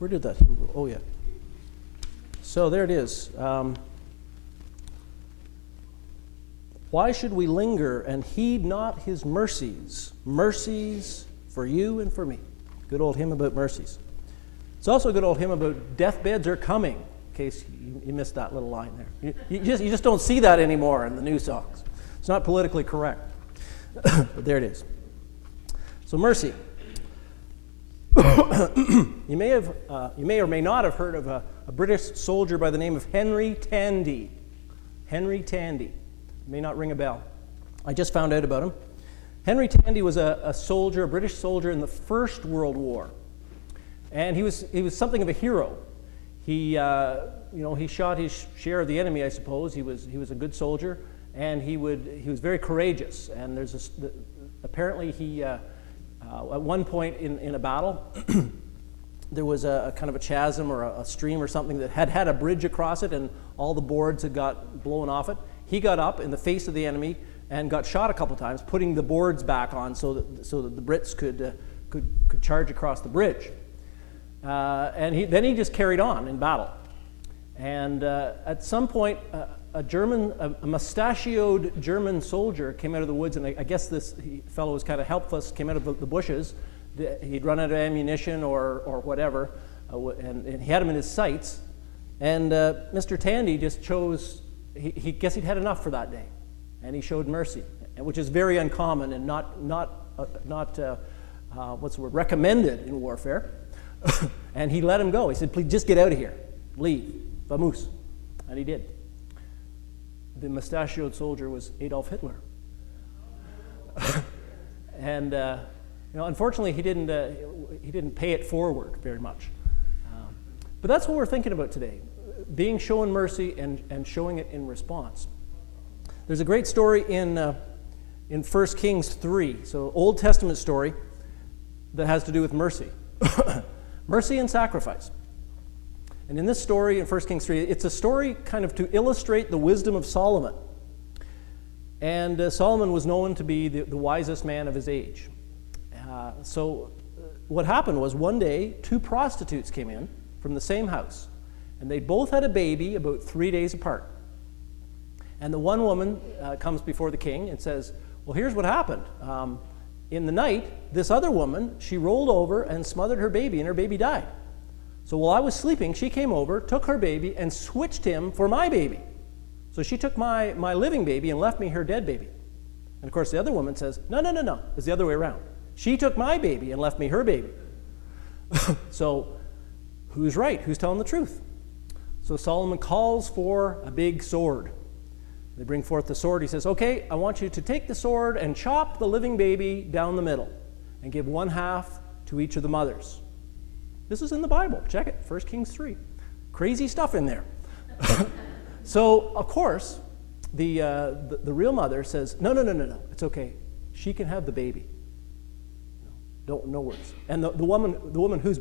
Where did that hymn go? Oh, yeah. So there it is. Why should we linger and heed not his mercies? Mercies for you and for me. Good old hymn about mercies. It's also a good old hymn about deathbeds are coming, in case you missed that little line there. You just don't see that anymore in the new songs. It's not politically correct. But there it is. So mercy. You may or may not have heard of a British soldier by the name of Henry Tandy. Henry Tandy. May not ring a bell. I just found out about him. Henry Tandy was a soldier, a British soldier in the First World War. And he was something of a hero. He shot his share of the enemy, I suppose. He was a good soldier, and he was very courageous. And apparently he at one point in a battle, there was a kind of a chasm or a stream or something that had a bridge across it, and all the boards had got blown off it. He got up in the face of the enemy and got shot a couple times, putting the boards back on so that the Brits could charge across the bridge. And then he just carried on in battle. And at some point, a mustachioed German soldier came out of the woods, and I guess this fellow was kind of helpless, came out of the bushes. He'd run out of ammunition or whatever, and he had him in his sights. And Mr. Tandy just chose, he guessed he'd had enough for that day, and he showed mercy, which is very uncommon and not what's the word, recommended in warfare. And he let him go. He said, please just get out of here. Leave. Vamos. And he did. The mustachioed soldier was Adolf Hitler. And unfortunately, he didn't pay it forward very much. But that's what we're thinking about today, being shown mercy and showing it in response. There's a great story in 1 Kings 3, so Old Testament story that has to do with mercy. Mercy and sacrifice. And in this story, in 1 Kings 3, it's a story kind of to illustrate the wisdom of Solomon. And Solomon was known to be the wisest man of his age. So what happened was one day, two prostitutes came in from the same house. And they both had a baby about 3 days apart. And the one woman comes before the king and says, well, here's what happened. In the night, this other woman, she rolled over and smothered her baby, and her baby died. So while I was sleeping, she came over, took her baby, and switched him for my baby. So she took my living baby and left me her dead baby. And of course, the other woman says, no. It's the other way around. She took my baby and left me her baby. So who's right? Who's telling the truth? So Solomon calls for a big sword. They bring forth the sword. He says, okay, I want you to take the sword and chop the living baby down the middle and give one half to each of the mothers. This is in the Bible. Check it, 1 Kings 3. Crazy stuff in there. So, of course, the real mother says, no, it's okay. She can have the baby. No worries. And the woman whose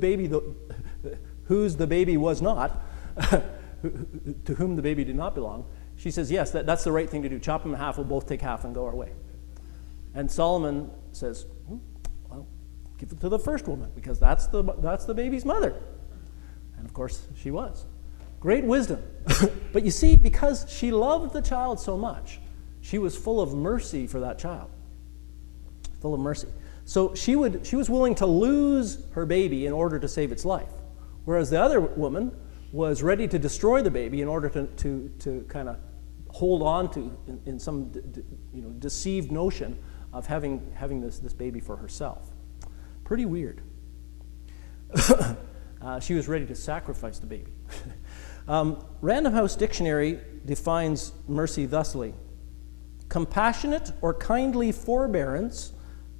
the baby was not, to whom the baby did not belong, she says, yes, that's the right thing to do. Chop them in half, we'll both take half and go our way. And Solomon says, well, give it to the first woman, because that's the baby's mother. And of course, she was. Great wisdom. But you see, because she loved the child so much, she was full of mercy for that child. Full of mercy. So she was willing to lose her baby in order to save its life. Whereas the other woman was ready to destroy the baby in order to kind of hold on to in some deceived notion of having this baby for herself. Pretty weird. She was ready to sacrifice the baby. Random House Dictionary defines mercy thusly: compassionate or kindly forbearance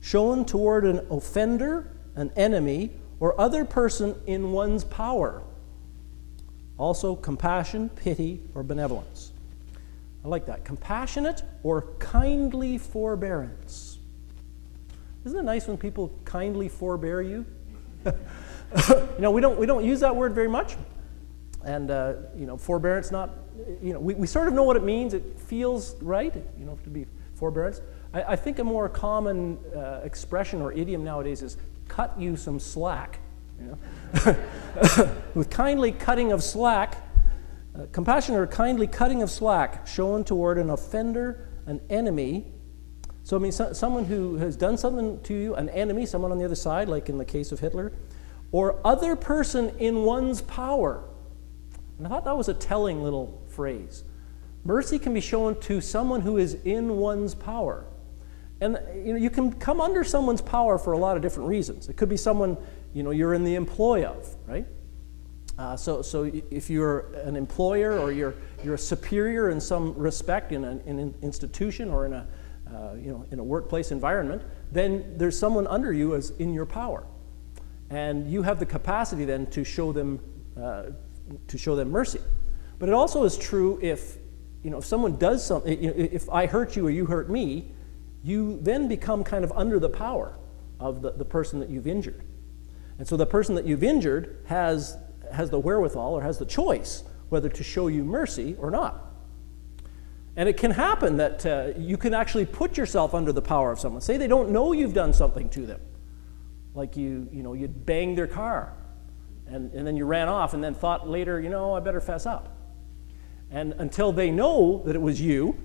shown toward an offender, an enemy, or other person in one's power. Also, compassion, pity, or benevolence. I like that. Compassionate or kindly forbearance. Isn't it nice when people kindly forbear you? We don't use that word very much. And, forbearance not, we sort of know what it means. It feels right, to be forbearance. I think a more common expression or idiom nowadays is cut you some slack. With kindly cutting of slack, compassion or kindly cutting of slack shown toward an offender, an enemy. So I mean, someone who has done something to you, an enemy, someone on the other side, like in the case of Hitler, or other person in one's power. And I thought that was a telling little phrase. Mercy can be shown to someone who is in one's power. And you can come under someone's power for a lot of different reasons. It could be someone you're in the employ of, right? So if you're an employer or you're a superior in some respect in an institution or in a workplace environment, then there's someone under you as in your power, and you have the capacity then to show them mercy. But it also is true if someone does something. If I hurt you or you hurt me, you then become kind of under the power of the person that you've injured, and so the person that you've injured has the wherewithal or has the choice whether to show you mercy or not. And it can happen that you can actually put yourself under the power of someone. Say they don't know you've done something to them, like you banged their car, and then you ran off, and then thought later, I better fess up. And until they know that it was you,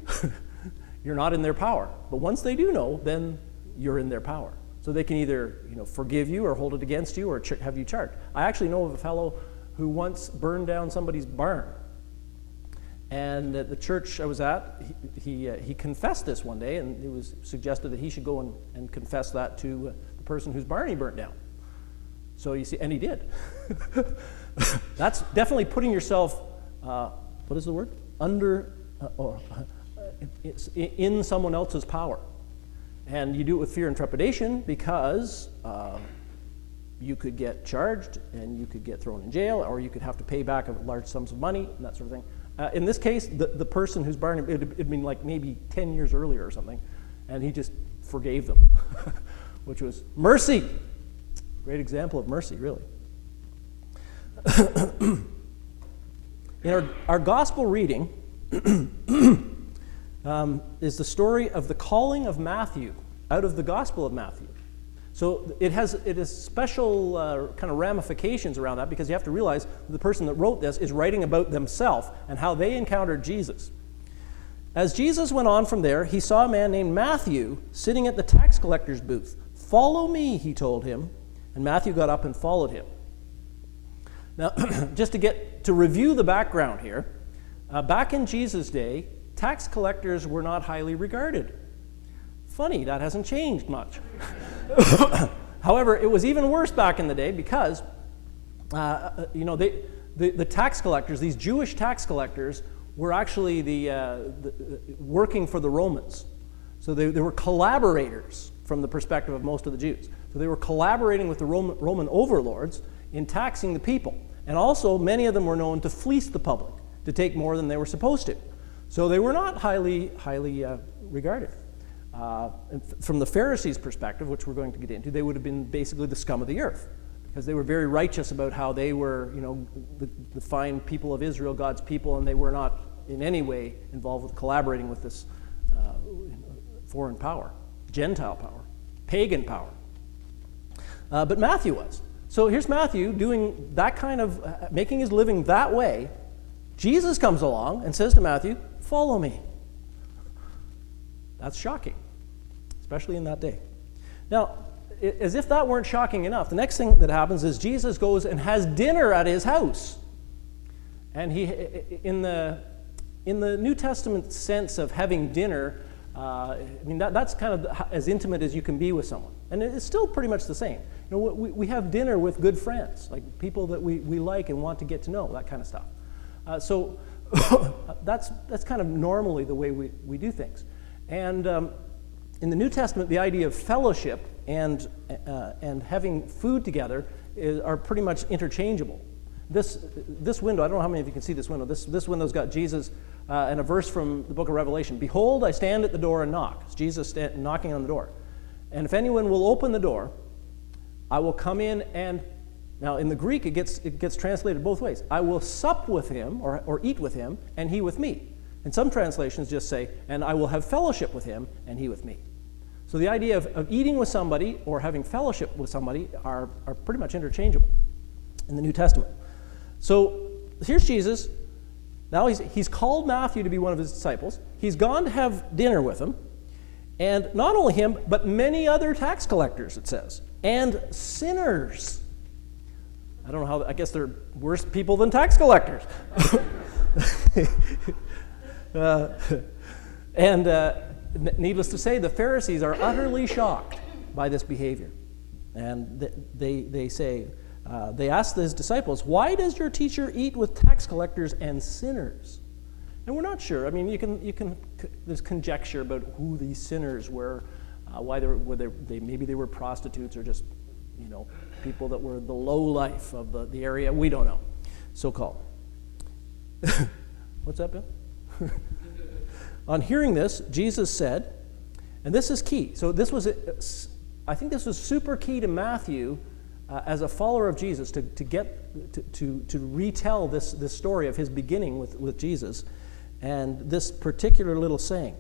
you're not in their power. But once they do know, then you're in their power. So they can either forgive you or hold it against you or have you charged. I actually know of a fellow who once burned down somebody's barn. And at the church I was at, he confessed this one day, and it was suggested that he should go and confess that to the person whose barn he burnt down. So you see, and he did. That's definitely putting yourself, what is the word? In someone else's power. And you do it with fear and trepidation because you could get charged and you could get thrown in jail, or you could have to pay back large sums of money and that sort of thing. In this case, the person whose barn, it'd been like maybe 10 years earlier or something, and he just forgave them, which was mercy. Great example of mercy, really. In our gospel reading is the story of the calling of Matthew out of the Gospel of Matthew. So it has special kind of ramifications around that, because you have to realize the person that wrote this is writing about themselves and how they encountered Jesus. As Jesus went on from there, he saw a man named Matthew sitting at the tax collector's booth. "Follow me," he told him, and Matthew got up and followed him. Now, just to review the background here, back in Jesus' day, tax collectors were not highly regarded. Funny, that hasn't changed much. However, it was even worse back in the day because, the tax collectors, these Jewish tax collectors, were actually working for the Romans. So they were collaborators from the perspective of most of the Jews. So they were collaborating with the Roman overlords in taxing the people. And also, many of them were known to fleece the public, to take more than they were supposed to. So they were not highly regarded. From the Pharisees' perspective, which we're going to get into, they would have been basically the scum of the earth, because they were very righteous about how they were, the fine people of Israel, God's people, and they were not in any way involved with collaborating with this foreign power, Gentile power, pagan power. But Matthew was. So here's Matthew doing that kind of, making his living that way. Jesus comes along and says to Matthew, "Follow me." That's shocking, especially in that day. Now, as if that weren't shocking enough, the next thing that happens is Jesus goes and has dinner at his house. And he, in the New Testament sense of having dinner, that's kind of as intimate as you can be with someone. And it's still pretty much the same. We have dinner with good friends, like people that we like and want to get to know, that kind of stuff. So that's kind of normally the way we do things. And in the New Testament, the idea of fellowship and having food together are pretty much interchangeable. This window, I don't know how many of you can see this window. This window's got Jesus and a verse from the book of Revelation. "Behold, I stand at the door and knock." It's Jesus knocking on the door. "And if anyone will open the door, I will come in and..." Now, in the Greek, it gets translated both ways. "I will sup with him," or eat with him, "and he with me." And some translations just say, "and I will have fellowship with him, and he with me." So the idea of eating with somebody or having fellowship with somebody are pretty much interchangeable. in the New Testament. So here's Jesus. Now he's called Matthew to be one of his disciples. He's gone to have dinner with him. And not only him, but many other tax collectors, it says, and sinners. I don't know how, I guess they're worse people than tax collectors. Needless to say, the Pharisees are utterly shocked by this behavior. And they say, they ask his disciples, why does your teacher eat with tax collectors and sinners? And we're not sure. I mean, there's conjecture about who these sinners were, why maybe they were prostitutes or just, people that were the low life of the area. We don't know, so-called. What's that, Bill? On hearing this, Jesus said, and this is key. So I think this was super key to Matthew as a follower of Jesus to retell this story of his beginning with Jesus. And this particular little saying.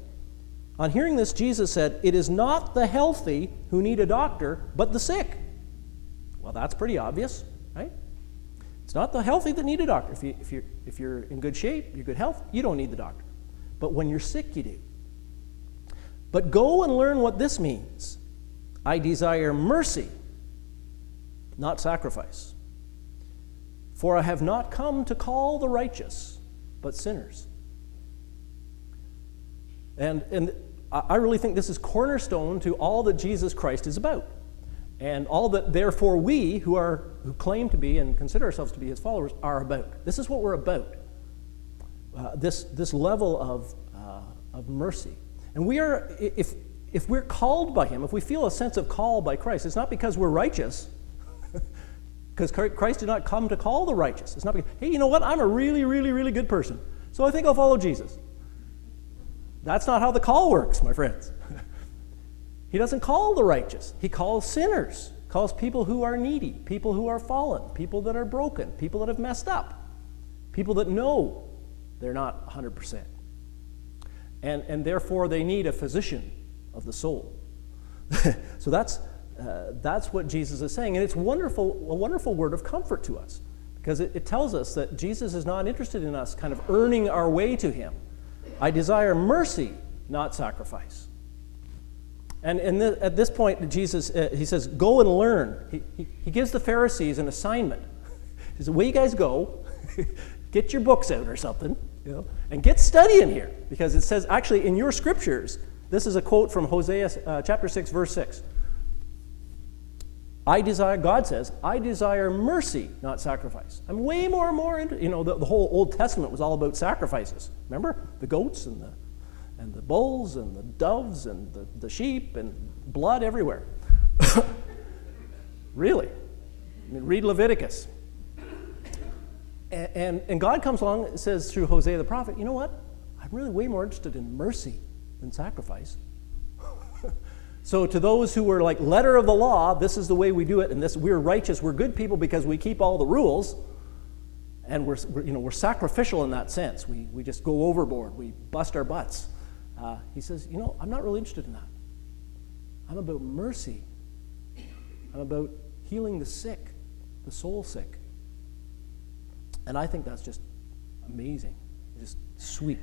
On hearing this, Jesus said, it is not the healthy who need a doctor, but the sick. Well, that's pretty obvious, right? It's not the healthy that need a doctor. If you're in good shape, you're good health, you don't need the doctor. But when you're sick, you do. But go and learn what this means. I desire mercy, not sacrifice. For I have not come to call the righteous, but sinners. And I really think this is cornerstone to all that Jesus Christ is about. And all that, therefore, we who claim to be and consider ourselves to be his followers are about. This is what we're about. This level of mercy. And we are, if we're called by him, if we feel a sense of call by Christ, it's not because we're righteous. Because Christ did not come to call the righteous. It's not because, hey, you know what? I'm a really, really, really good person, so I think I'll follow Jesus. That's not how the call works, my friends. He doesn't call the righteous. He calls sinners, calls people who are needy, people who are fallen, people that are broken, people that have messed up, people that know they're not 100%. And therefore they need a physician of the soul. So that's what Jesus is saying. And it's a wonderful word of comfort to us, because it tells us that Jesus is not interested in us kind of earning our way to him. I desire mercy, not sacrifice. And at this point, Jesus, he says, go and learn. He gives the Pharisees an assignment. He says, away you guys go, get your books out or something, and get studying here. Because it says, actually, in your scriptures, this is a quote from Hosea chapter 6, verse 6. God says, I desire mercy, not sacrifice. I'm way more into, the whole Old Testament was all about sacrifices. Remember? The goats and the bulls and the doves and the sheep and blood everywhere. Really. Read Leviticus. And God comes along and says through Hosea the prophet, you know what? I'm really way more interested in mercy than sacrifice. So to those who were like letter of the law, this is the way we do it, and we're righteous, we're good people because we keep all the rules, and we're sacrificial in that sense. We just go overboard, we bust our butts. He says, I'm not really interested in that. I'm about mercy. I'm about healing the sick, the soul sick. And I think that's just amazing, just sweet.